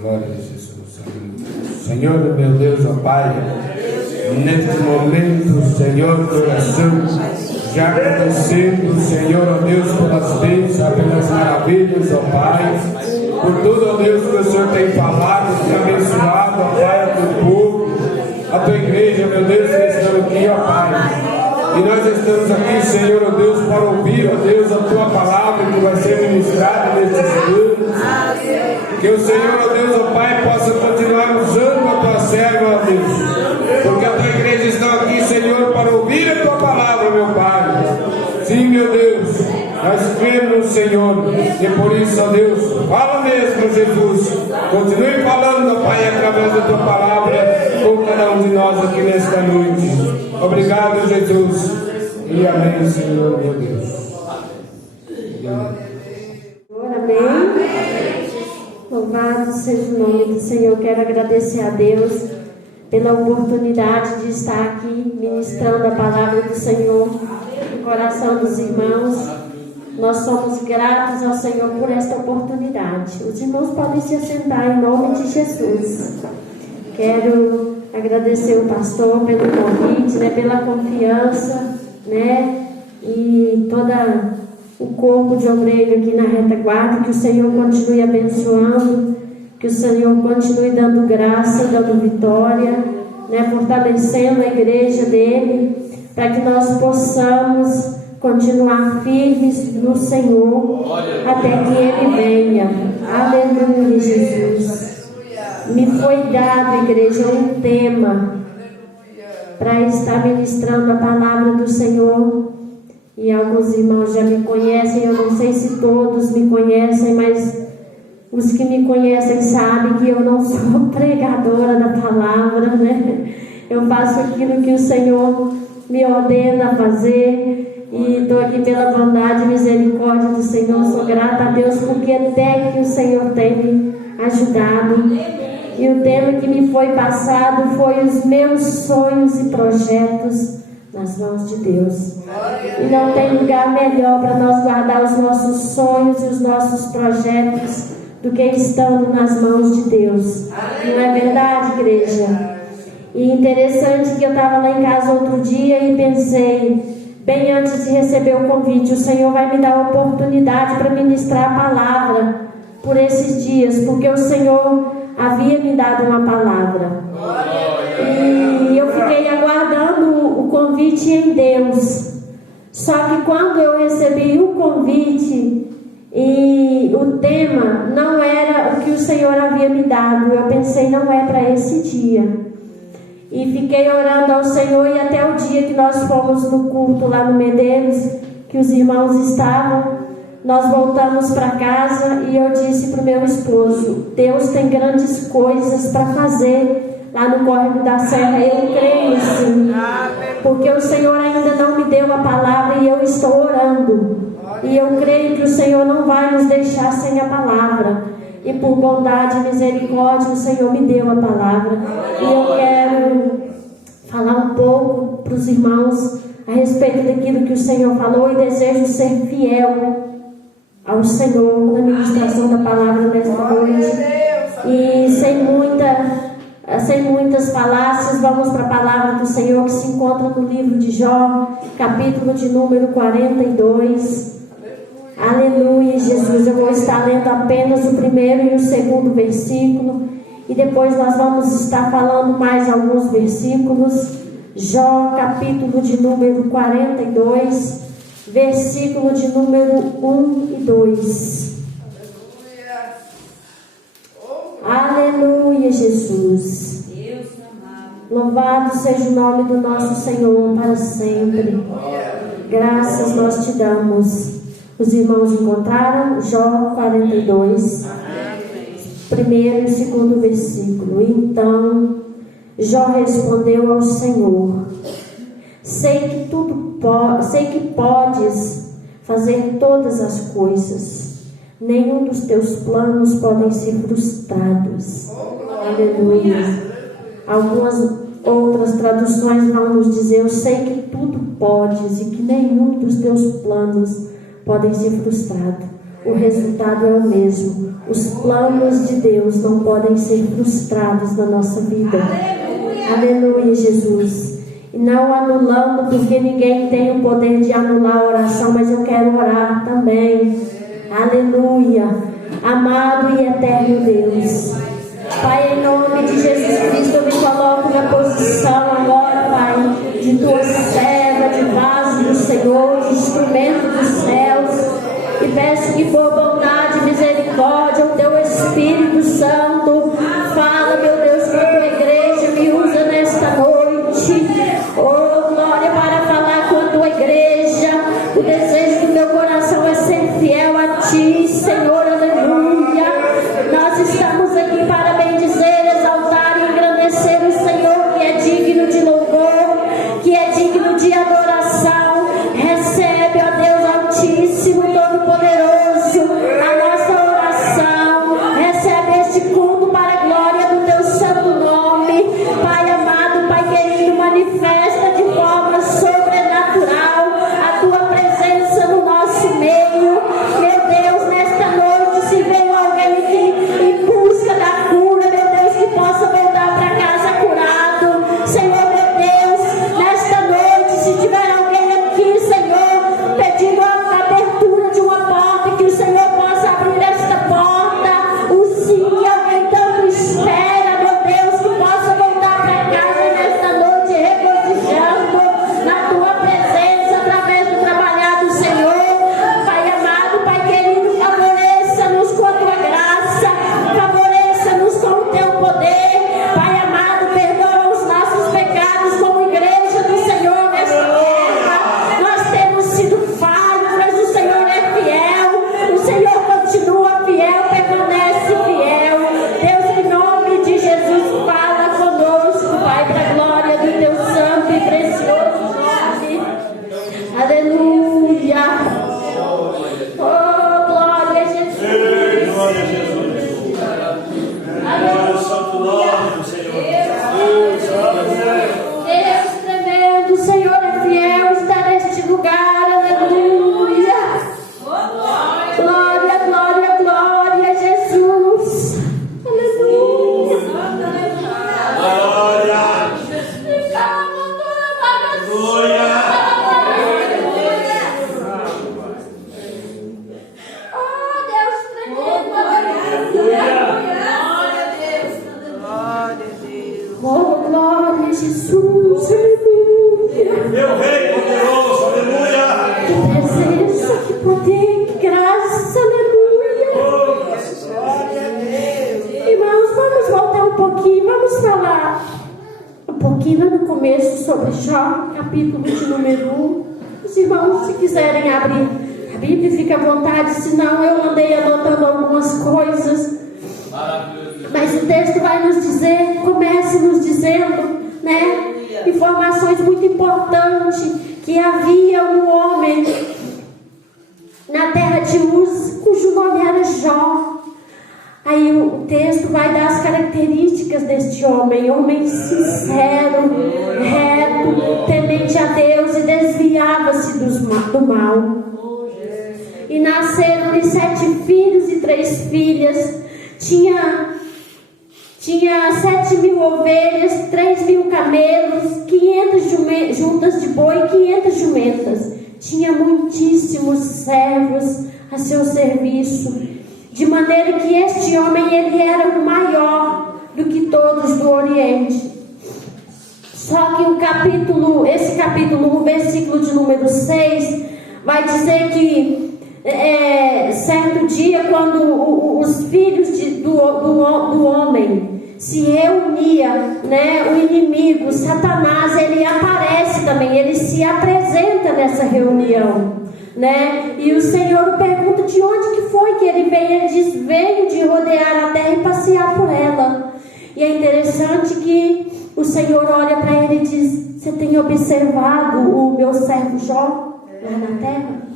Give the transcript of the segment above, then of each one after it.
Glória a Jesus. Senhor, meu Deus, ó Pai, neste momento, Senhor, coração, já agradecendo, Senhor, ó Deus, pelas bênçãos, pelas maravilhas, ó Pai, por tudo, ó Deus, que o Senhor tem falado, tem abençoado, ó Pai, a teu povo, a tua igreja, meu Deus, que estão aqui, ó Pai. E nós estamos aqui, Senhor, ó Deus, para ouvir, ó Deus, a tua palavra que vai ser ministrada neste estudo. Que o Senhor, ó Deus, ó Pai, possa continuar usando a tua serva, ó Deus. Porque a tua igreja está aqui, Senhor, para ouvir a tua palavra, meu Pai. Sim, meu Deus, nós cremos no Senhor. E por isso, ó Deus, fala mesmo, Jesus. Continue falando, ó Pai, através da tua palavra, com cada um de nós aqui nesta noite. Obrigado, Jesus. E amém, Senhor, meu Deus. Amém. Louvado seja o nome do Senhor. Quero agradecer a Deus pela oportunidade de estar aqui ministrando a palavra do Senhor no coração dos irmãos. Nós somos gratos ao Senhor por esta oportunidade. Os irmãos podem se assentar em nome de Jesus. Quero agradecer o pastor pelo convite, pela confiança, e toda o corpo de obreiro aqui na retaguarda. Que o Senhor continue abençoando, que o Senhor continue dando graça, dando vitória, fortalecendo a igreja dele, para que nós possamos continuar firmes no Senhor até que ele venha. Aleluia, Jesus. Me foi dado, igreja, um tema para estar ministrando a palavra do Senhor. E alguns irmãos já me conhecem, eu não sei se todos me conhecem, mas os que me conhecem sabem que eu não sou pregadora da palavra, Eu faço aquilo que o Senhor me ordena a fazer, e estou aqui pela bondade e misericórdia do Senhor. Sou grata a Deus, porque até que o Senhor tem me ajudado. E o tema que me foi passado foi os meus sonhos e projetos nas mãos de Deus. E não tem lugar melhor para nós guardar os nossos sonhos e os nossos projetos do que estando nas mãos de Deus. Não é verdade, igreja? E interessante que eu estava lá em casa outro dia e pensei, bem antes de receber o convite, o Senhor vai me dar a oportunidade para ministrar a palavra por esses dias, porque o Senhor havia me dado uma palavra. E eu fiquei aguardando o convite em Deus. Só que quando eu recebi o convite e o tema não era o que o Senhor havia me dado, eu pensei, não é para esse dia. E fiquei orando ao Senhor, e até o dia que nós fomos no culto lá no Medeiros, que os irmãos estavam, nós voltamos para casa e eu disse para o meu esposo, Deus tem grandes coisas para fazer lá no Córrego da Serra. Eu creio sim, porque o Senhor ainda não me deu a palavra e eu estou orando. E eu creio que o Senhor não vai nos deixar sem a palavra. E por bondade e misericórdia o Senhor me deu a palavra. E eu quero falar um pouco para os irmãos a respeito daquilo que o Senhor falou, e desejo ser fiel ao Senhor na ministração da palavra nesta noite. E sem muitas falácias, vamos para a palavra do Senhor, que se encontra no livro de Jó, capítulo de número 42. Aleluia, Jesus. Eu vou estar lendo apenas o primeiro e o segundo versículo, e depois nós vamos estar falando mais alguns versículos. Jó, capítulo de número 42, versículo de número 1 e 2. Aleluia, Jesus. Louvado seja o nome do nosso Senhor para sempre. Graças nós te damos. Os irmãos encontraram Jó 42, primeiro e segundo versículo. Então Jó respondeu ao Senhor: sei que podes fazer todas as coisas, nenhum dos teus planos podem ser frustrados. Aleluia. Algumas outras traduções vão nos dizer: eu sei que tudo podes e que nenhum dos teus planos podem ser frustrados. o resultado é o mesmo. Os planos de Deus não podem ser frustrados na nossa vida. Aleluia, Jesus. E não anulando, porque ninguém tem o poder de anular a oração, mas eu quero orar também. Aleluia. Amado e eterno Deus, Pai, em nome de Jesus Cristo, eu me coloco na posição agora, Pai, de tua serva, de vaso do Senhor, de instrumento dos céus, e peço que por bondade e misericórdia o teu Espírito Santo fala, meu Deus, com a tua igreja, me usa nesta noite, oh glória, para falar com a tua igreja. O desejo do meu coração é ser fiel a ti, Senhor, aleluia. Nós estamos aqui para bendizer, exaltar e engrandecer o Senhor, que é digno de louvor, que é digno de adoração. Recebe, ó Deus Altíssimo, Todo-Poderoso, a nossa oração. Recebe este culto para a glória do teu santo nome. Pai amado, Pai querido, manifesta de forma sobrenatural a tua presença no nosso meio. Meu Deus, nesta noite, se veio alguém que em busca da cura, meu Deus, que possa voltar para casa curado. Senhor, meu Deus, nesta noite, se tiver alguém aqui, Senhor, pedindo a abertura de uma porta, que o Senhor possa abrir esta porta. O sim, alguém tanto espera, meu Deus, que possa voltar para casa nesta noite, regozijando na tua presença, através do trabalhar do Senhor. Pai amado, Pai querido, favoreça-nos com a tua graça, favoreça-nos com o teu poder. Pai amado, perdoa os nossos pecados como igreja do Senhor nesta terra. Nós temos sido falhos, mas o Senhor é fiel. O Senhor continua fiel, permanece fiel. Deus, em nome de Jesus, fala conosco, Pai, para a glória do teu santo e precioso nome. Aleluia. Oh, glória a Jesus. Glória a Jesus. Glória ao santo nome do Senhor. Deus tremendo, o Senhor é fiel, está neste lugar, aleluia. Glória, glória, glória a Jesus. Aleluia. Glória. Oh, Deus tremendo, oh, glória a Jesus, aleluia. Meu Rei poderoso, aleluia. Que presença, que poder, que graça, aleluia. Irmãos, vamos voltar um pouquinho, vamos falar um pouquinho lá no começo sobre Jó, capítulo de número 1. Os irmãos, se quiserem abrir a Bíblia, fica à vontade, senão eu andei anotando algumas coisas. Mas o texto vai nos dizer, comece nos dizendo, né, informações muito importantes, que havia um homem na terra de Uz, cujo nome era Jó. Aí o texto vai dar as características deste homem sincero, reto, temente a Deus e desviava-se do mal. E nasceram-lhe 7 filhos e 3 filhas. Tinha 7.000 ovelhas, 3.000 camelos, 500 juntas de boi e 500 jumentas. Tinha muitíssimos servos a seu serviço, de maneira que este homem ele era o maior do que todos do Oriente. Só que esse capítulo 1, versículo de número 6, vai dizer que certo dia, quando os filhos do homem se reunia, né, o inimigo, Satanás, ele aparece também, ele se apresenta nessa reunião, né? E o Senhor pergunta de onde que foi que ele veio. Ele diz: veio de rodear a terra e passear por ela. E é interessante que o Senhor olha para ele e diz: você tem observado o meu servo Jó lá na terra?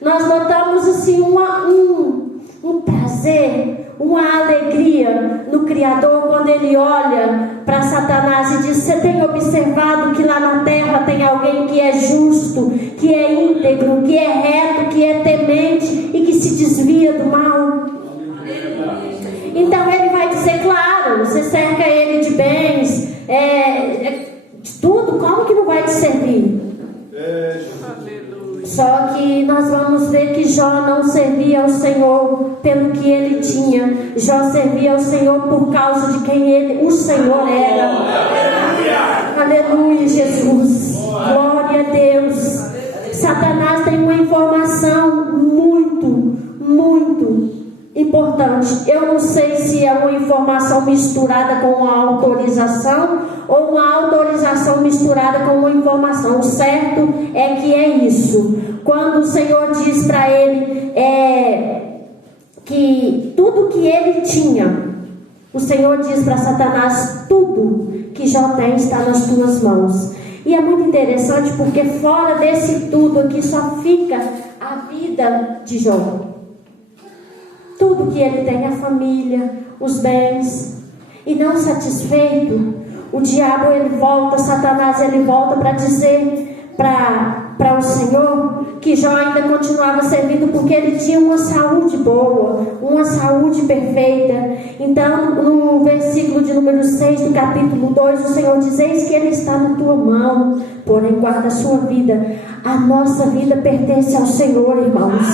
Nós notamos assim um prazer, uma alegria no Criador quando ele olha para Satanás e diz: você tem observado que lá na terra tem alguém que é justo, que é íntegro, que é reto, que é temente e que se desvia do mal? Então ele vai dizer: claro, você cerca ele de bens, de tudo, como que não vai te servir? Só que nós vamos ver que Jó não servia ao Senhor pelo que ele tinha. Jó servia ao Senhor por causa de quem o Senhor era. Aleluia, Jesus. Glória a Deus. Satanás tem uma informação muito importante. Eu não sei se é uma informação misturada com uma autorização ou uma autorização misturada com uma informação. O certo é que é isso. Quando o Senhor diz para ele que tudo que ele tinha, o Senhor diz para Satanás: tudo que Jó tem está nas tuas mãos. E é muito interessante porque fora desse tudo aqui só fica a vida de Jó. Tudo que ele tem, a família, os bens. E não satisfeito, o diabo Satanás volta para dizer para o Senhor que Jó ainda continuava servindo porque ele tinha uma saúde boa, uma saúde perfeita. Então no versículo de número 6 do capítulo 2, o Senhor diz: eis que ele está na tua mão, porém guarda a sua vida. A nossa vida pertence ao Senhor, irmãos.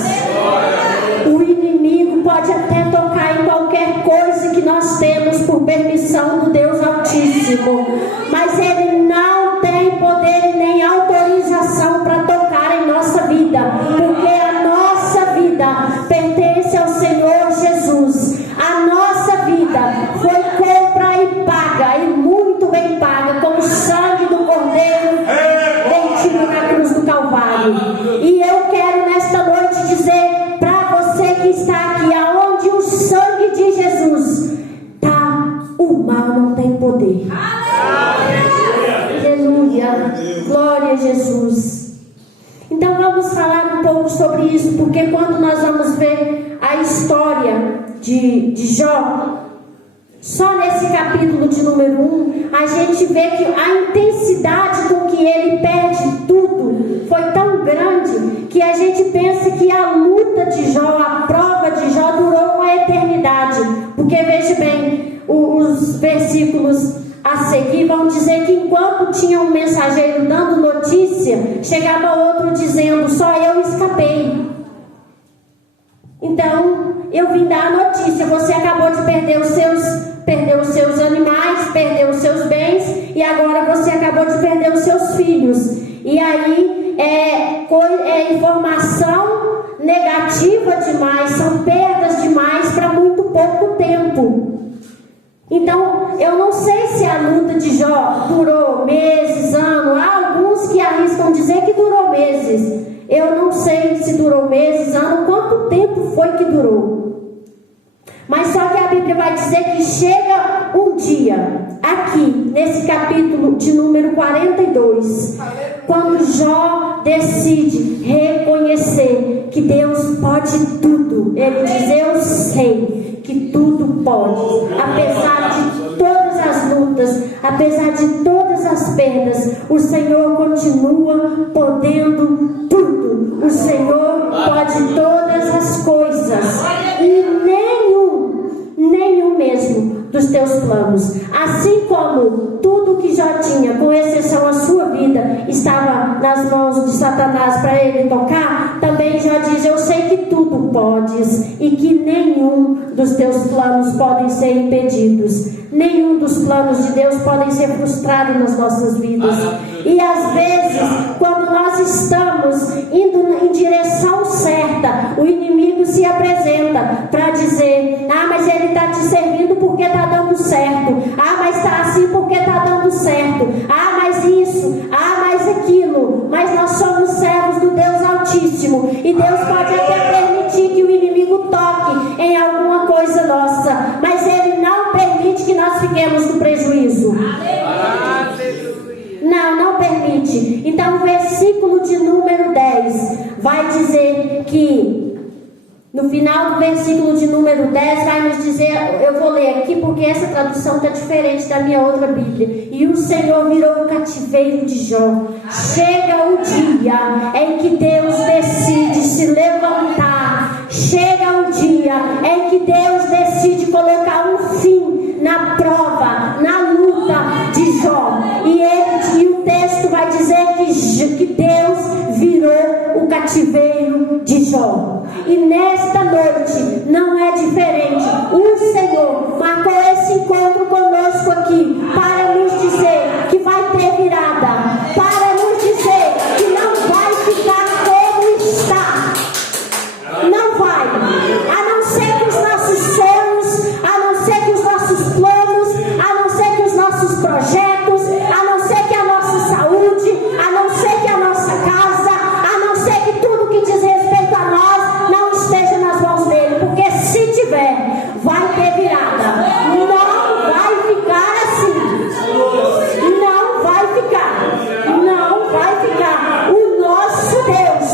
O inimigo pode até tocar em qualquer coisa que nós temos por permissão do Deus Altíssimo, mas ele não tem poder nem autorização para tocar em nossa vida, porque a nossa vida pertence ao Senhor Jesus. A nossa vida foi compra e paga, e muito bem paga, com o sangue do Cordeiro vertido na cruz do Calvário. E eu quero nesta noite dizer para você que está aqui: aonde o sangue de Jesus está, o mal não tem poder. Aleluia, glória a Jesus. Então vamos falar um pouco sobre isso, porque quando nós vamos ver a história de Jó, só nesse capítulo de número 1, a gente vê que a intensidade com que ele perde tudo foi tão grande que a gente pensa que a luta de Jó, a prova de Jó durou uma eternidade. Porque veja bem, os versículos a seguir vão dizer que enquanto tinha um mensageiro dando notícia, chegava outro dizendo: só eu escapei. Então eu vim dar a notícia: você acabou de perder os seus animais, perdeu os seus bens, e agora você acabou de perder os seus filhos. E aí é informação negativa demais, são perdas demais para muito pouco tempo. Então eu não sei se a luta de Jó durou meses, anos. Há alguns que arriscam dizer que durou meses. Eu não sei se durou meses, anos, quanto tempo foi que durou. Mas só que a Bíblia vai dizer que chega um dia, aqui, nesse capítulo de número 42, quando Jó decide reconhecer que Deus pode tudo. Ele diz: eu sei que tudo pode, apesar de todas as lutas, apesar de todas as perdas, o Senhor continua podendo tudo. O Senhor pode todas as coisas, e nenhum mesmo dos teus planos. Assim como tudo que já tinha, com exceção a sua vida, estava nas mãos de Satanás para ele tocar, também já diz: eu sei que tudo podes e que nenhum dos teus planos podem ser impedidos. Nenhum dos planos de Deus podem ser frustrados nas nossas vidas. E às vezes, quando nós estamos indo em direção certa, o inimigo se apresenta para dizer: ah, mas ele está te servindo porque está dando certo. Ah, mas está assim porque está dando certo. Ah, mas isso. Ah, mas aquilo. Mas nós somos servos do Deus Altíssimo, e Deus pode até permitir que o inimigo toque em alguma coisa nossa, mas Ele não permite que nós fiquemos no prejuízo. Não permite. Então o versículo de número 10 vai dizer que no final do versículo de número 10 vai nos dizer, eu vou ler aqui porque essa tradução está diferente da minha outra Bíblia. E o Senhor virou o cativeiro de Jó. Chega o dia em que Deus decide se levantar. Chega o dia em que Deus decide colocar um fim na prova, na luta de Jó. E o texto vai dizer que Deus virou o cativeiro de Jó. E nesta noite não é diferente. O Senhor marcou esse encontro conosco aqui para nos dizer que vai ter virada, para nos dizer que não vai ficar como está. Não vai. A não ser que os nossos sonhos, a não ser que os nossos planos, a não ser que os nossos projetos, a não ser que a nossa saúde, a não ser que a nossa casa, a não ser que tudo que diz respeito a nós não esteja nas mãos dele, porque se tiver, vai ter virada. Não vai ficar assim. Não vai ficar. Não vai ficar. O nosso Deus,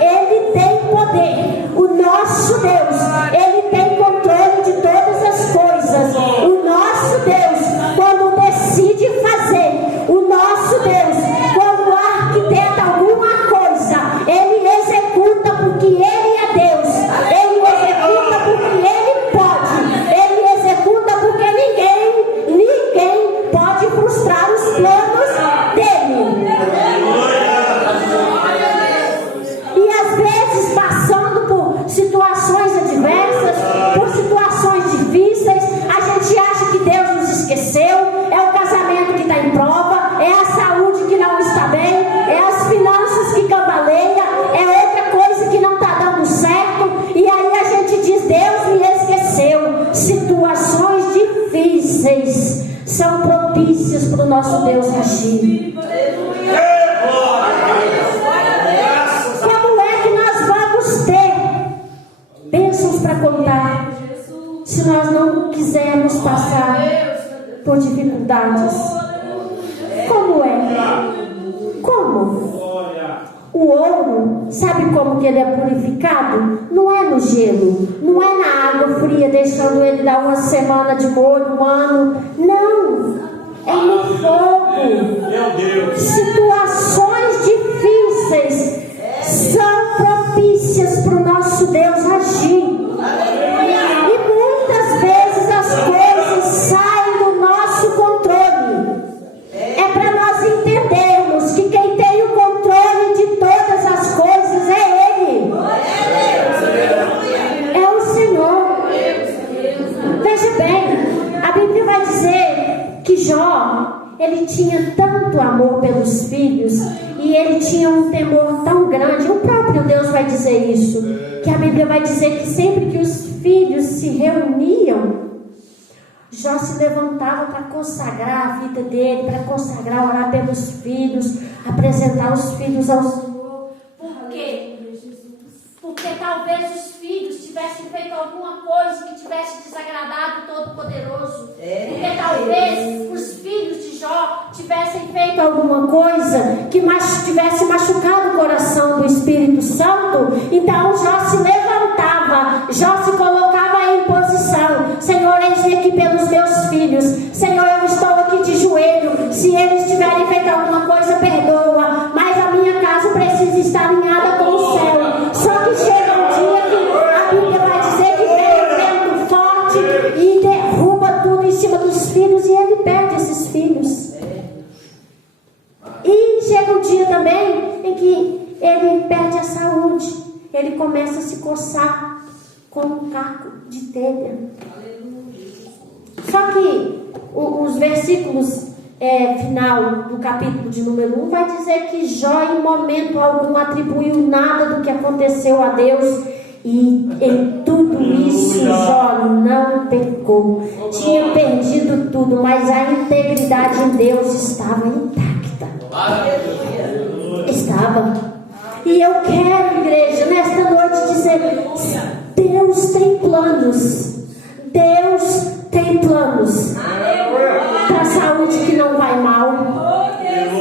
ele tem poder. O nosso Deus, ele tem controle de todas as coisas. O nosso Deus, quando decide fazer, o nosso Deus, quando arquiteta alguma coisa, ele executa porque ele é Deus. Ele executa porque ele pode. Ele executa porque ninguém pode frustrar os planos dele. E às vezes, passando por situações adversas, por situações difíceis, a gente acha que Deus nos esqueceu. É o casamento que está em prova, é a saúde que não está bem, é as finanças que cambaleia, é outra coisa que não está dando certo. E aí a gente diz: Deus me esqueceu. Situações difíceis são propícias para o nosso Deus agir. Como é que nós vamos ter bênçãos para contar se nós não quisermos passar por dificuldades? Como é? Como? O ouro, sabe como que ele é purificado? Não é no gelo, não é na água fria, deixando ele dar uma semana de molho, um ano. Não, é no fogo. Situações difíceis são propícias para o nosso Deus agir. E muitas vezes as coisas saem do nosso controle. É para nós entendermos que quem tem o controle de todas as coisas é Ele. É o Senhor. Veja bem, a Bíblia vai dizer que Jó, ele tinha tanto amor pelos filhos e ele tinha um temor tão grande. O próprio Deus vai dizer isso, que a Bíblia vai dizer que sempre que os filhos se reuniam, Jó se levantava para consagrar a vida dele, para consagrar, orar pelos filhos, apresentar os filhos ao Senhor. Por quê? Porque talvez os filhos tivessem feito alguma coisa que tivesse desagradado o Todo-Poderoso. Porque talvez os filhos de Jó tivessem feito alguma coisa que tivesse machucado o coração do Espírito Santo. Então Jó se levantava, Jó se colocava em posição: Senhor, eis-me aqui pelos meus filhos. Senhor, eu estou aqui de joelho. Se eles tiverem feito alguma coisa, perdoa. Mas a minha casa precisa estar alinhada com o céu. Só que chega um dia que a Bíblia vai dizer que vem um vento forte e derruba tudo em cima dos filhos, e ele perde esses filhos. E chega um dia também em que ele perde a saúde. Ele começa a se coçar com um caco de telha. Só que os versículos final do capítulo de número 1 vai dizer que Jó em momento algum atribuiu nada do que aconteceu a Deus, e em tudo isso Jó não pecou. Tinha perdido tudo, mas a integridade em Deus estava intacta. Estava. E eu quero, igreja, nesta noite dizer: Deus tem planos. Deus tem planos para a saúde que não vai mal.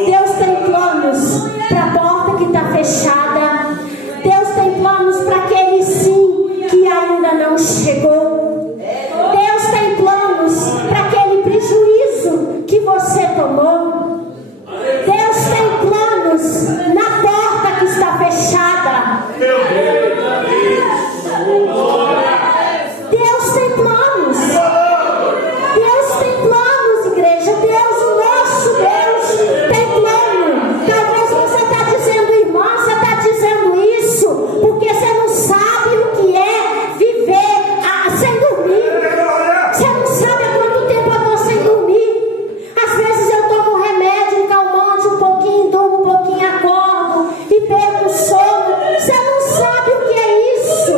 Deus tem planos para a porta que está fechada. Deus tem planos para aquele sim que ainda não não chegou. Deus tem planos para aquele prejuízo que você tomou. Deus tem planos na porta que está fechada. Deus tem planos. Deus tem planos, igreja. Deus, o nosso Deus, tem plano. Talvez você está dizendo, irmã, você está dizendo isso porque você não sabe o que é viver sem dormir. Você não sabe há quanto tempo eu estou sem dormir. Às vezes eu tomo um remédio, um calmante, um pouquinho durmo, um pouquinho acordo e perco o sono. Você não sabe o que é isso.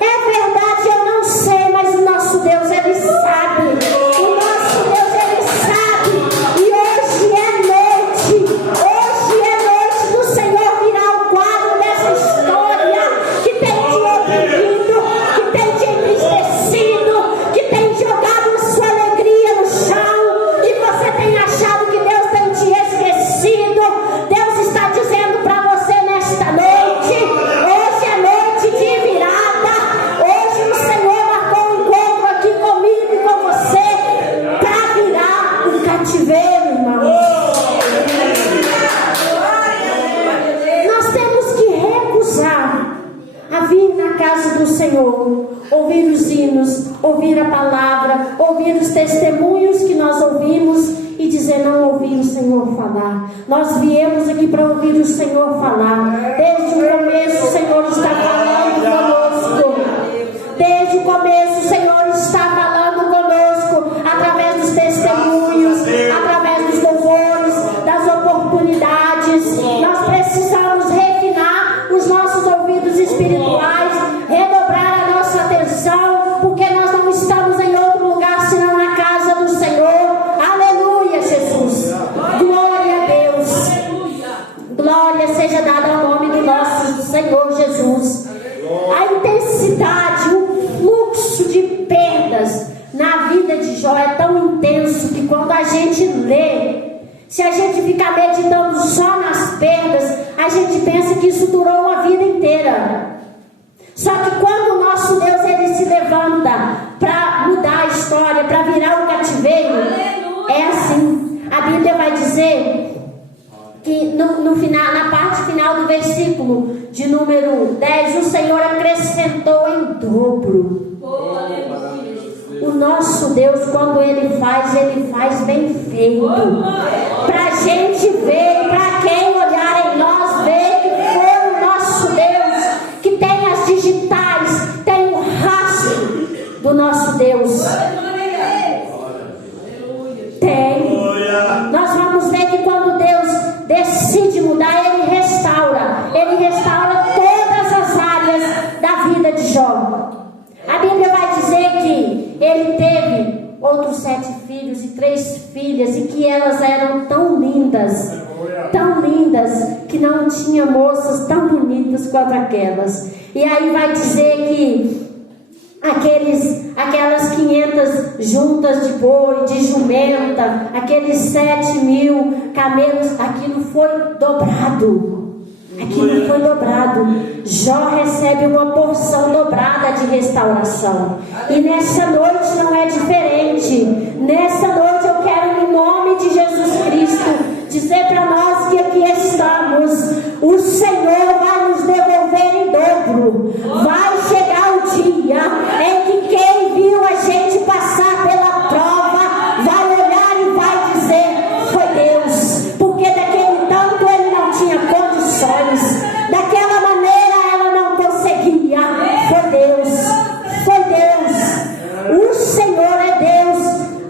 É verdade, eu não sei, mas o nosso Deus, Ele sabe. O nosso Deus, Ele sabe. E hoje é noite do Senhor virar o quadro dessa história que tem te oprimido, que tem te entristecido, que tem jogado sua alegria no chão e você tem achado que Deus tem te esquecido. Deus está dizendo para você nesta noite, hoje é noite de virada. Hoje o Senhor marcou um encontro aqui comigo e com você para virar o cativeiro, irmãos. Nós temos que recusar a vir na casa do Senhor, ouvir os hinos, ouvir a palavra, ouvir os testemunhos que nós ouvimos e dizer: não ouvi o Senhor falar. Nós viemos aqui para ouvir o Senhor falar. Desde o começo o Senhor está falando conosco. Desde o começo o Senhor está falando conosco, através dos testemunhos, através dos louvores, das oportunidades. Nós precisamos refinar os nossos ouvidos espirituais, redobrar a nossa atenção, porque nós não estamos em outro lugar senão na casa do Senhor. Aleluia, Jesus. Glória a Deus. Glória seja dada ao nome do nosso Senhor Jesus. A intensidade, o fluxo de perdas na vida de Jó é tão intenso que quando a gente lê, se a gente ficar meditando só nas perdas, a gente pensa que isso durou uma vida inteira. Só que quando o nosso Deus, Ele se levanta para mudar a história, para virar o cativeiro, é assim. A Bíblia vai dizer que no final, na parte final do versículo de número 10, o Senhor acrescentou em dobro. O nosso Deus, quando Ele faz bem feito. Para a gente ver, para quem olhar em nós, ver que foi o nosso Deus, que tem as digitais, tem o rastro do nosso Deus. Tem. Nós vamos ver que quando Deus decide mudar, Ele restaura todas as áreas da vida de Jó. A Bíblia vai dizer que ele teve outros 7 filhos e 3 filhas, e que elas eram tão lindas, que não tinha moças tão bonitas quanto aquelas. E aí vai dizer que aquelas 500 juntas de boi, de jumenta, aqueles 7.000 camelos, aquilo foi dobrado. Jó recebe uma porção dobrada de restauração. E nessa noite não é diferente. Nessa noite eu quero, em nome de Jesus Cristo, dizer para nós que aqui estamos, o Senhor vai nos devolver em dobro. Vai chegar o dia em que quem viu a gente passar pela prova vai olhar e vai dizer: foi Deus, porque daquele tanto ele não tinha condições, daquela maneira ela não conseguia. Foi Deus. O Senhor é Deus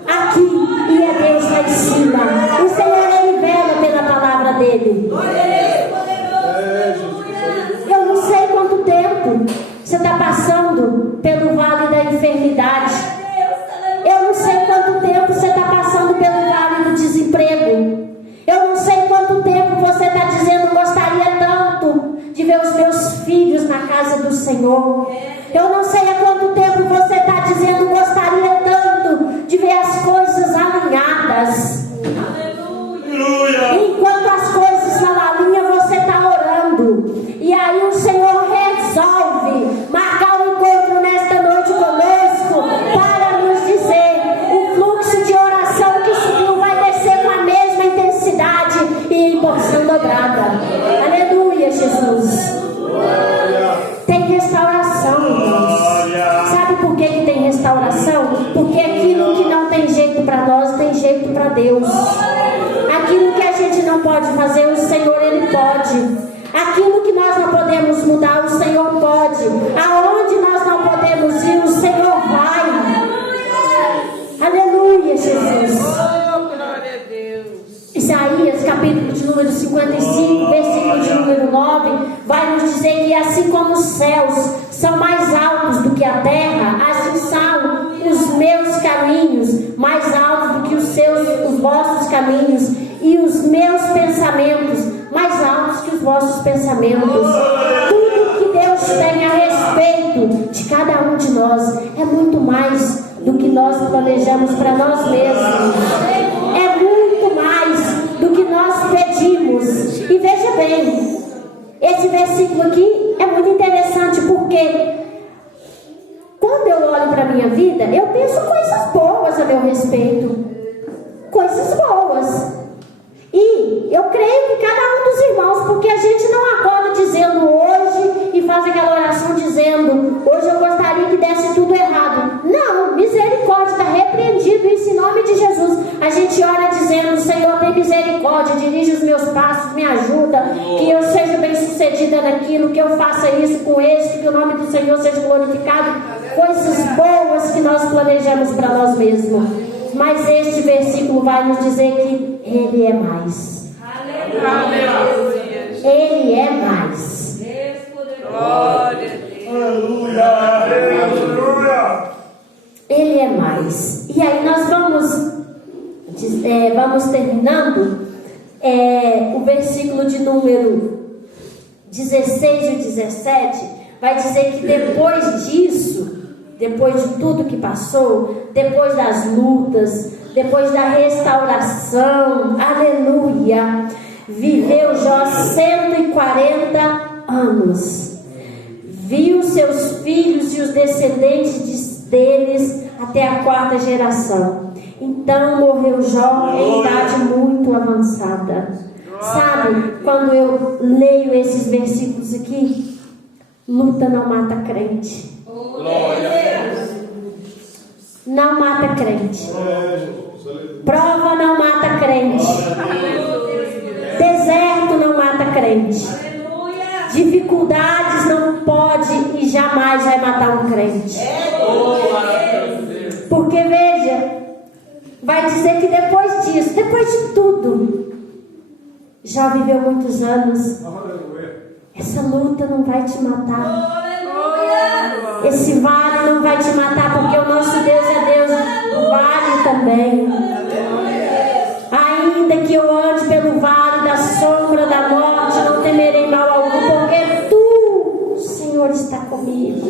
aqui e é Deus lá em cima. O Senhor, Ele vela pela palavra dele. Eu não sei quanto tempo você está passando pelo vale da enfermidade. Eu não sei quanto tempo você está passando pelo vale do desemprego. Eu não sei quanto tempo você está dizendo: gostaria tanto de ver os meus filhos na casa do Senhor. Eu não sei há quanto tempo você está dizendo: gostaria tanto de ver as coisas alinhadas. Enquanto as coisas não alinham, você está orando. E aí o Senhor resolve marcar um encontro nesta noite conosco. restauração? Porque aquilo que não tem jeito para nós, tem jeito para Deus. Aquilo que a gente não pode fazer, o Senhor, Ele pode. Aquilo que nós não podemos mudar, o Senhor pode. Aonde nós não podemos ir, o Senhor vai. Aleluia, Jesus. Isaías, capítulo de número 55, versículo de número 9, vai nos dizer que assim como os céus são mais altos do que a terra, assim são os meus caminhos mais altos do que os vossos caminhos, e os meus pensamentos mais altos que os vossos pensamentos. Tudo que Deus tem a respeito de cada um de nós é muito mais do que nós planejamos para nós mesmos. É muito mais do que nós pedimos. E veja bem, esse versículo aqui é muito interessante, porque quando eu olho para a minha vida, eu penso coisas boas a meu respeito. Coisas boas. E eu creio que cada um dos irmãos, porque a gente não acorda dizendo hoje e faz aquela oração dizendo, hoje eu gostaria que desse tudo errado. Não, misericórdia, está repreendido isso em nome de Jesus. A gente ora dizendo, Senhor, tem misericórdia, dirige os meus passos, me ajuda, que eu seja bem sucedida naquilo, que eu faça isso com êxito, que o nome do Senhor seja glorificado. Coisas boas que nós planejamos para nós mesmos. Mas este versículo vai nos dizer que Ele é mais. Aleluia. Ele é mais. Glória a Deus. Aleluia. Ele é mais. E aí nós vamos terminando o versículo de número 16 e 17. Vai dizer que depois disso, depois de tudo que passou, depois das lutas, depois da restauração, aleluia, viveu Jó 140 anos, viu seus filhos e os descendentes deles até a 4ª geração. Então morreu Jó em idade muito avançada. Sabe, quando eu leio esses versículos aqui, luta não mata crente. Não mata crente. Prova não mata crente. Deserto não mata crente. Dificuldades não pode e jamais vai matar um crente. Porque veja, vai dizer que depois disso, depois de tudo, já viveu muitos anos. Essa luta não vai te matar. Esse vale não vai te matar, porque o nosso Deus é Deus do vale também. Ainda que eu ande pelo vale da sombra da morte, não temerei mal algum, porque tu, Senhor, está comigo.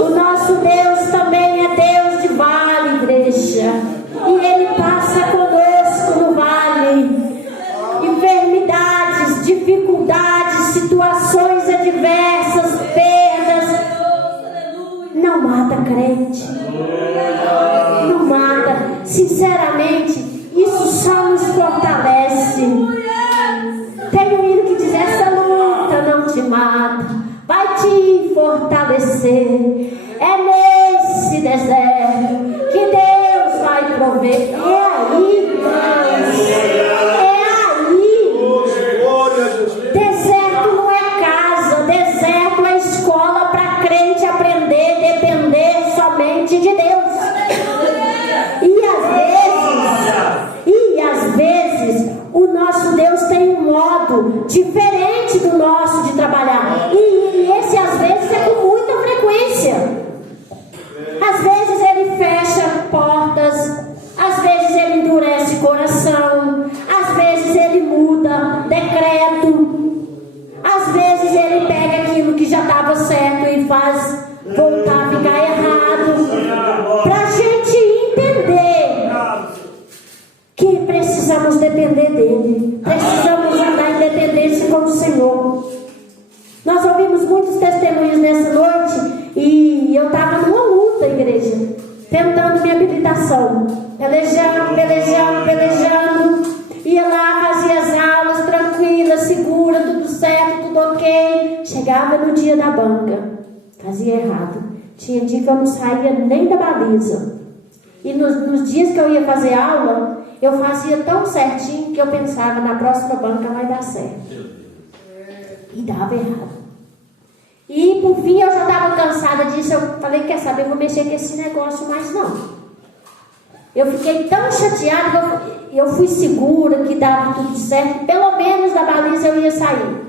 O nosso Deus também é Deus de vale, igreja. E Ele passa conosco no vale. Enfermidades, dificuldades, situações adversas, perdas, não mata crente. Não mata. Sinceramente, isso só nos fortalece. Tem um hino que diz: essa luta não te mata, vai te fortalecer. É nesse deserto que Deus vai prover. É aí, irmãos. É aí. Deserto não é casa, deserto é escola para crente aprender, depender somente de Deus. E às vezes o nosso Deus tem um modo diferente do nosso de trabalhar. E esse às vezes é com muita frequência. Às vezes Ele fecha portas, às vezes Ele endurece coração, às vezes Ele muda decreto, às vezes Ele pega aquilo que já estava certo e faz voltar a ficar errado, para a gente entender que precisamos depender dEle, precisamos andar em dependência com o Senhor. Nós ouvimos muitos testemunhos nessa noite, e eu estava numa luta, igreja, tentando minha habilitação, pelejando, ia lá, fazia as aulas tranquila, segura, tudo certo, tudo ok. Chegava no dia da banca, fazia errado, Tinha dia que eu não saía nem da baliza. E nos dias que eu ia fazer aula, eu fazia tão certinho que eu pensava, na próxima banca vai dar certo. E dava errado. E por fim eu já estava cansada disso. Eu falei, quer saber, eu vou mexer com esse negócio mais não. Eu fiquei tão chateada que eu fui segura, que dava tudo certo. Pelo menos da baliza eu ia sair.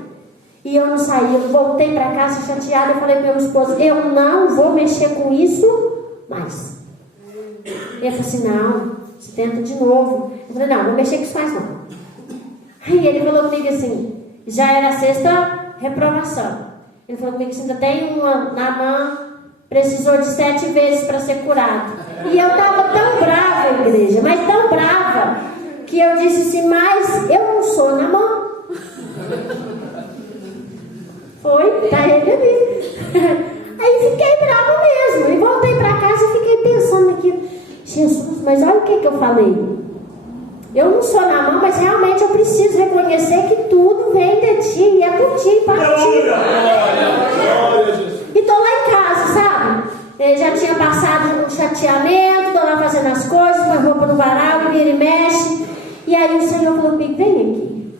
E eu não saí. Eu voltei para casa chateada. Eu falei para meu esposo, eu não vou mexer com isso mais. Ele falou assim, não, você tenta de novo. Eu falei, não, vou mexer com isso mais não. Aí ele falou comigo assim, já era a 6ª reprovação. Ele falou comigo que ainda tem uma na mão, precisou de 7 vezes para ser curado. E eu estava tão brava, igreja, mas tão brava, que eu disse assim, mas eu não sou na mão. Foi, tá ele ali. Aí fiquei brava mesmo. E voltei para casa e fiquei pensando naquilo. Jesus, mas olha o que eu falei. Eu não sou na mão, mas realmente eu preciso reconhecer que tudo vem de ti. E é por ti e para ti. E estou lá em casa, sabe? Eu já tinha passado um chateamento. Estou lá fazendo as coisas, com a roupa no varal, vira e mexe. E aí o Senhor falou comigo, vem aqui.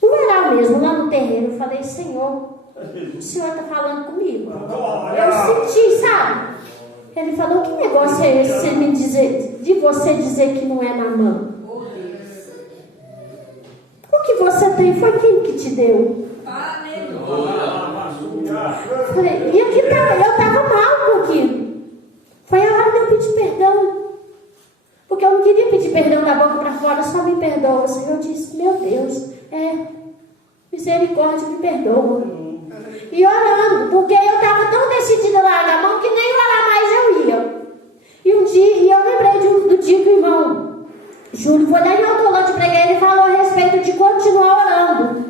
No varal mesmo, lá no terreiro. Eu falei, Senhor, o Senhor está falando comigo. Eu senti, sabe? Ele falou, que negócio é esse de você dizer que não é na mão? O que você tem foi quem que te deu? Falei, e aqui eu estava mal com aquilo. Foi a hora de eu pedir perdão. Porque eu não queria pedir perdão da boca para fora, só me perdoa. O Senhor disse, meu Deus, misericórdia, me perdoa. E orando, porque eu estava tão decidida a largar a mão que nem orar mais eu ia. E um dia, e eu lembrei do dia que o irmão Júlio foi lá em Autolândia pregar, ele falou a respeito de continuar orando.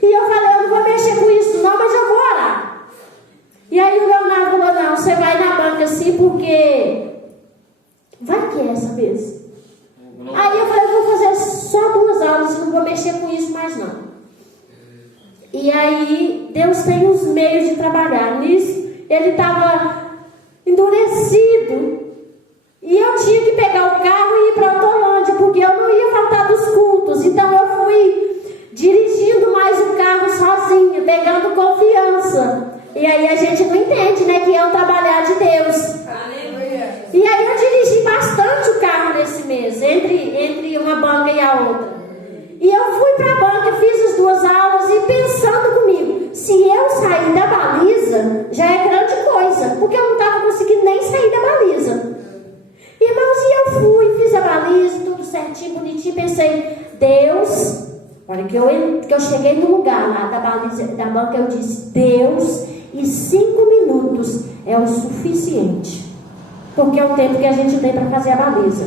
E eu falei, eu não vou mexer com isso não, mas eu vou orar. E aí o Leonardo falou, não, você vai na banca assim, porque vai que é essa vez. Aí eu falei, eu vou fazer só 2 aulas e não vou mexer com isso mais não. E aí Deus tem os meios de trabalhar. Nisso ele estava endurecido. E eu tinha que pegar o carro e ir para Autolândia, porque eu não ia faltar dos cultos. Então eu fui dirigindo mais o carro sozinha, pegando confiança. E aí a gente não entende, né, que é o trabalhar de Deus. Aleluia. E aí eu dirigi bastante o carro nesse mês, entre uma banca e a outra. E eu fui para a banca, fiz as 2 aulas e pensando comigo, se eu sair da baliza, já é grande coisa, porque eu não estava conseguindo nem sair da baliza. Irmãos, e eu fui, fiz a baliza, tudo certinho, bonitinho, pensei, Deus, olha que eu cheguei no lugar lá da baliza, da banca, eu disse, Deus, e 5 minutos é o suficiente, porque é o tempo que a gente tem para fazer a baliza.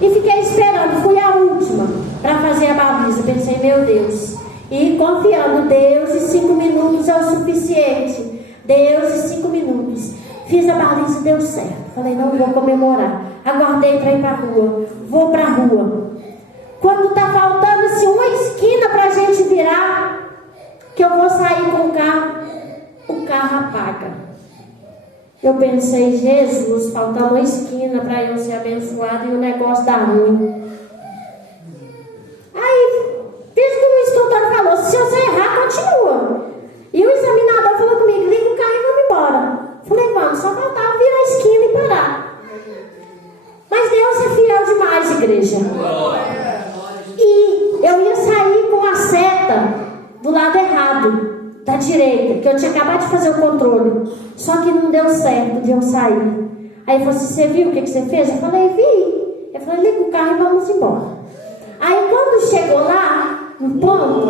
E fiquei esperando, fui a última para fazer a baliza, pensei, meu Deus, e confiando, Deus, e 5 minutos é o suficiente, Deus, e 5 minutos. Fiz a baliza e deu certo. Falei, não vou comemorar. Aguardei para ir para a rua. Vou para a rua. Quando está faltando assim, uma esquina para a gente virar, que eu vou sair com o carro apaga. Eu pensei, Jesus, falta uma esquina para eu ser abençoado e o negócio dá ruim. Aí, fiz como o instrutor falou, se você errar, continua. E o examinador falou comigo, liga o carro e vamos embora. Falei, vamos, só faltava virar a esquina e parar. Mas Deus é fiel demais, igreja. E eu ia sair com a seta do lado errado, da direita, que eu tinha acabado de fazer o controle. Só que não deu certo de eu sair. Aí ele falou assim, você viu o que você fez? Eu falei, vi. Eu falei, liga o carro e vamos embora. Aí quando chegou lá, no ponto,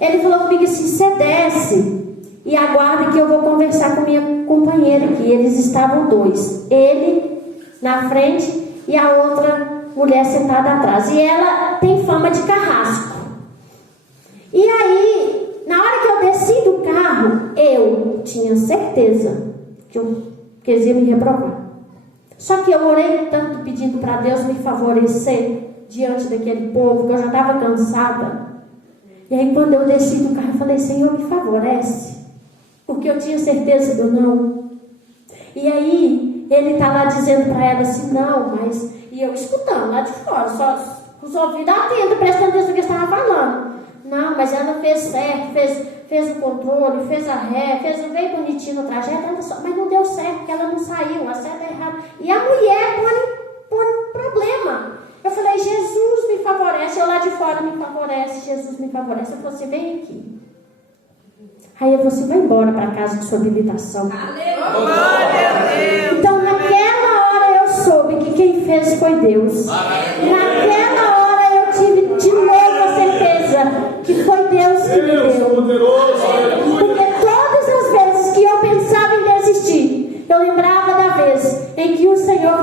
ele falou comigo assim, você desce e aguarde que eu vou conversar com minha companheira aqui. Eles estavam 2, ele na frente e a outra mulher sentada atrás, e ela tem fama de carrasco. E aí, na hora que eu desci do carro, eu tinha certeza que eles iam me reprovar. Só que eu orei tanto pedindo para Deus me favorecer diante daquele povo, que eu já estava cansada. E aí quando eu desci do carro, eu falei, Senhor, me favorece. porque eu tinha certeza do não. E aí, ele está lá dizendo para ela assim, não, mas... E eu escutando lá de fora, só os ouvidos atentos, prestando atenção no que estava falando. Não, mas ela fez certo, fez o controle, fez a ré, fez bem bonitinho no trajeto, mas não deu certo, porque ela não saiu, a seta é errada. E a mulher põe um problema. Eu falei, Jesus me favorece, eu lá de fora me favorece, Jesus me favorece. Eu falei assim, vem aqui. Aí eu falei assim, vai embora para casa de sua habilitação. Então naquela hora eu soube que quem fez foi Deus. Naquela hora eu tive de novo a certeza que foi Deus que me deu. Porque todas as vezes que eu pensava em desistir, eu lembrava da vez em que o Senhor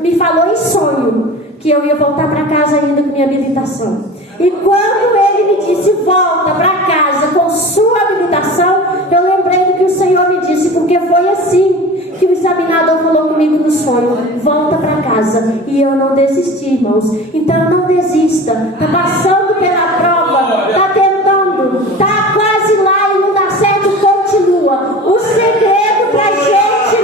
me falou em sonho que eu ia voltar para casa ainda com minha habilitação. E quando Ele me disse, volta para casa com sua habilitação, eu lembrei do que o Senhor me disse, porque foi assim que o examinador falou comigo no sonho, volta para casa. E eu não desisti, irmãos. Então não desista. Está passando pela prova, está tentando, está quase lá e não dá certo, continua. O segredo para a gente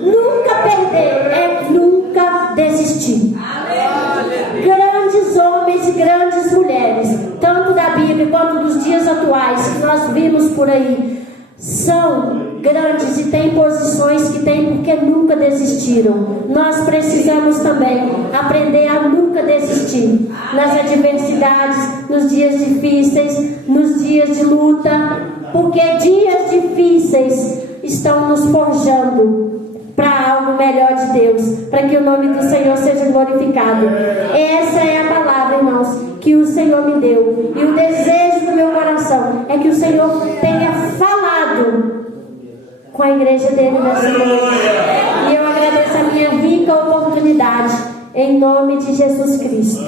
nunca perder é nunca desistir. Grandes homens e grandes mulheres, tanto da Bíblia quanto dos dias atuais que nós vimos por aí, são grandes e têm posições que têm porque nunca desistiram. Nós precisamos também aprender a nunca desistir nas adversidades, nos dias difíceis, nos dias de luta, porque dias difíceis estão nos forjando para algo melhor de Deus, para que o nome do Senhor seja glorificado. Essa é a palavra, irmãos, que o Senhor me deu. E o desejo do meu coração é que o Senhor tenha falado com a igreja dele nessa noite. E eu agradeço a minha rica oportunidade, em nome de Jesus Cristo.